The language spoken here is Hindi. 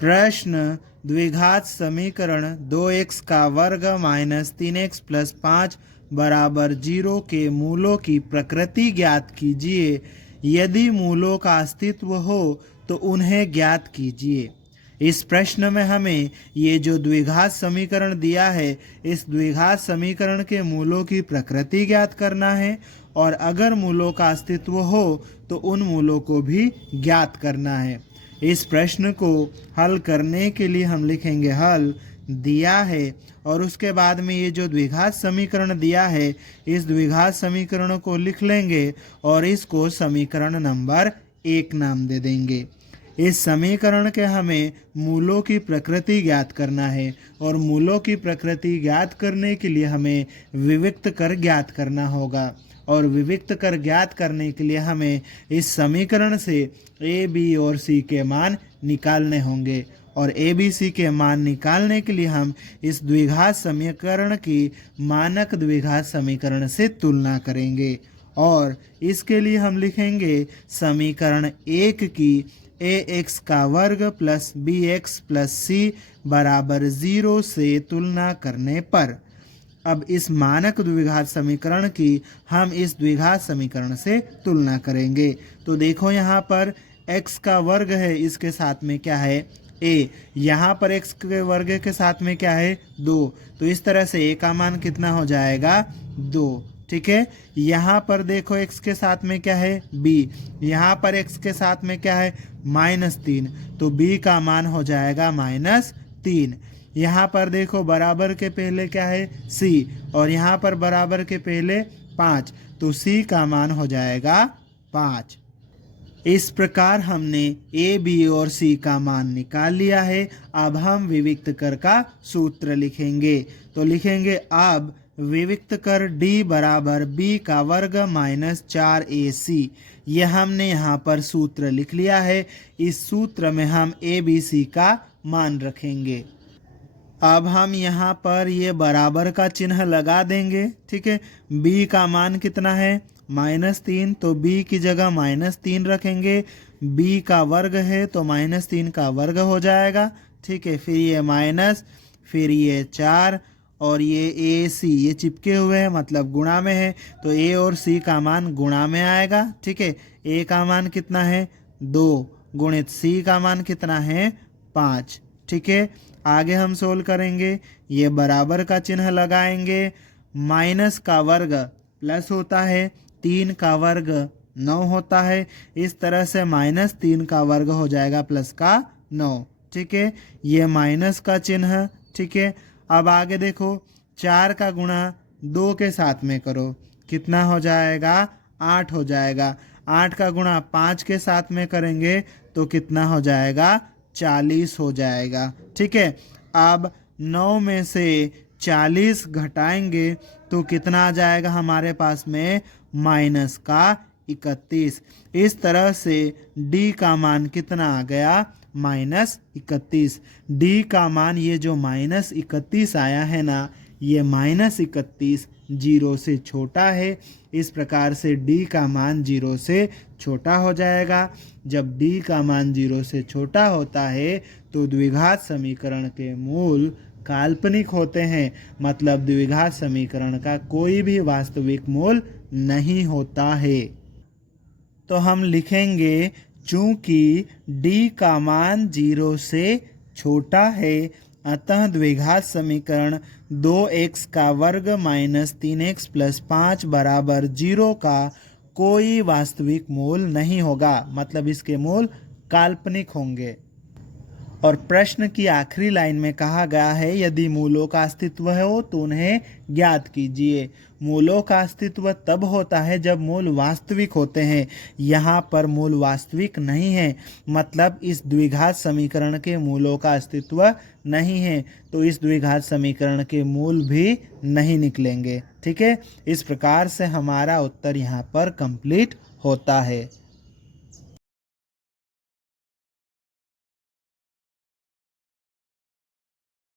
प्रश्न द्विघात समीकरण 2x का वर्ग माइनस 3x प्लस 5 बराबर 0 के मूलों की प्रकृति ज्ञात कीजिए। यदि मूलों का अस्तित्व हो तो उन्हें ज्ञात कीजिए। इस प्रश्न में हमें ये जो द्विघात समीकरण दिया है, इस द्विघात समीकरण के मूलों की प्रकृति ज्ञात करना है और अगर मूलों का अस्तित्व हो तो उन मूलों को भी ज्ञात करना है। इस प्रश्न को हल करने के लिए हम लिखेंगे हल दिया है और उसके बाद में ये जो द्विघात समीकरण दिया है, इस द्विघात समीकरण को लिख लेंगे और इसको समीकरण नंबर 1 नाम दे देंगे। इस समीकरण के हमें मूलों की प्रकृति ज्ञात करना है और मूलों की प्रकृति ज्ञात करने के लिए हमें विविक्त कर ज्ञात करना होगा और विविक्त कर ज्ञात करने के लिए हमें इस समीकरण से ए, बी और सी के मान निकालने होंगे और ए, बी, सी के मान निकालने के लिए हम इस द्विघात समीकरण की मानक द्विघात समीकरण से तुलना करेंगे और इसके लिए हम लिखेंगे समीकरण 1 की ax का वर्ग प्लस bx प्लस c बराबर 0 से तुलना करने पर। अब इस मानक द्विघात समीकरण की हम इस द्विघात समीकरण से तुलना करेंगे। तो देखो यहाँ पर x का वर्ग है, इसके साथ में क्या है a, यहाँ पर x के वर्ग के साथ में क्या है 2, तो इस तरह से a का मान कितना हो जाएगा 2। ठीक है, यहाँ पर देखो x के साथ में क्या है b, यहाँ पर x के साथ में क्या है -3, तो b का मान हो जाएगा -3। यहाँ पर देखो बराबर के पहले क्या है c और यहाँ पर बराबर के पहले 5, तो c का मान हो जाएगा 5। इस प्रकार हमने a, b और c का मान निकाल लिया है। अब हम विविक्त कर का सूत्र लिखेंगे। तो लिखेंगे अब विविक्त कर d बराबर b का वर्ग माइनस 4ac। यह हमने यहाँ पर सूत्र लिख लिया है। इस सूत्र में हम a, b, c का मान रखेंगे। अब हम यहाँ पर ये बराबर का चिन्ह लगा देंगे। ठीक है, b का मान कितना है -3, तो b की जगह -3 रखेंगे। b का वर्ग है तो -3 का वर्ग हो जाएगा। ठीक है, फिर ये माइनस, फिर ये 4 और ये ए सी ये चिपके हुए हैं मतलब गुणा में है, तो ए और सी का मान गुणा में आएगा। ठीक है, ए का मान कितना है 2 गुणित सी का मान कितना है 5। ठीक है, आगे हम सोल्व करेंगे। ये बराबर का चिन्ह लगाएंगे। माइनस का वर्ग प्लस होता है, 3 का वर्ग 9 होता है, इस तरह से -3 का वर्ग हो जाएगा प्लस का 9। ठीक है, ये माइनस का चिन्ह। ठीक है, अब आगे देखो 4 का गुणा 2 के साथ में करो, कितना हो जाएगा 8 हो जाएगा। 8 का गुणा 5 के साथ में करेंगे तो कितना हो जाएगा 40 हो जाएगा। ठीक है, अब 9 में से 40 घटाएंगे तो कितना आ जाएगा हमारे पास में माइनस का 31। इस तरह से d का मान कितना आ गया -31। d का मान ये जो -31 आया है ना, ये -31 0 से छोटा है। इस प्रकार से d का मान 0 से छोटा हो जाएगा। जब d का मान 0 से छोटा होता है तो द्विघात समीकरण के मूल काल्पनिक होते हैं, मतलब द्विघात समीकरण का कोई भी वास्तविक मूल नहीं होता है। तो हम लिखेंगे चूंकि d का मान 0 से छोटा है, अतः द्विघात समीकरण 2x का वर्ग माइनस 3x प्लस 5 बराबर 0 का कोई वास्तविक मूल नहीं होगा, मतलब इसके मूल काल्पनिक होंगे। और प्रश्न की आखिरी लाइन में कहा गया है यदि मूलों का अस्तित्व हो तो उन्हें ज्ञात कीजिए। मूलों का अस्तित्व तब होता है जब मूल वास्तविक होते हैं। यहाँ पर मूल वास्तविक नहीं है, मतलब इस द्विघात समीकरण के मूलों का अस्तित्व नहीं है, तो इस द्विघात समीकरण के मूल भी नहीं निकलेंगे। ठीक है, इस प्रकार से हमारा उत्तर यहाँ पर कंप्लीट होता है।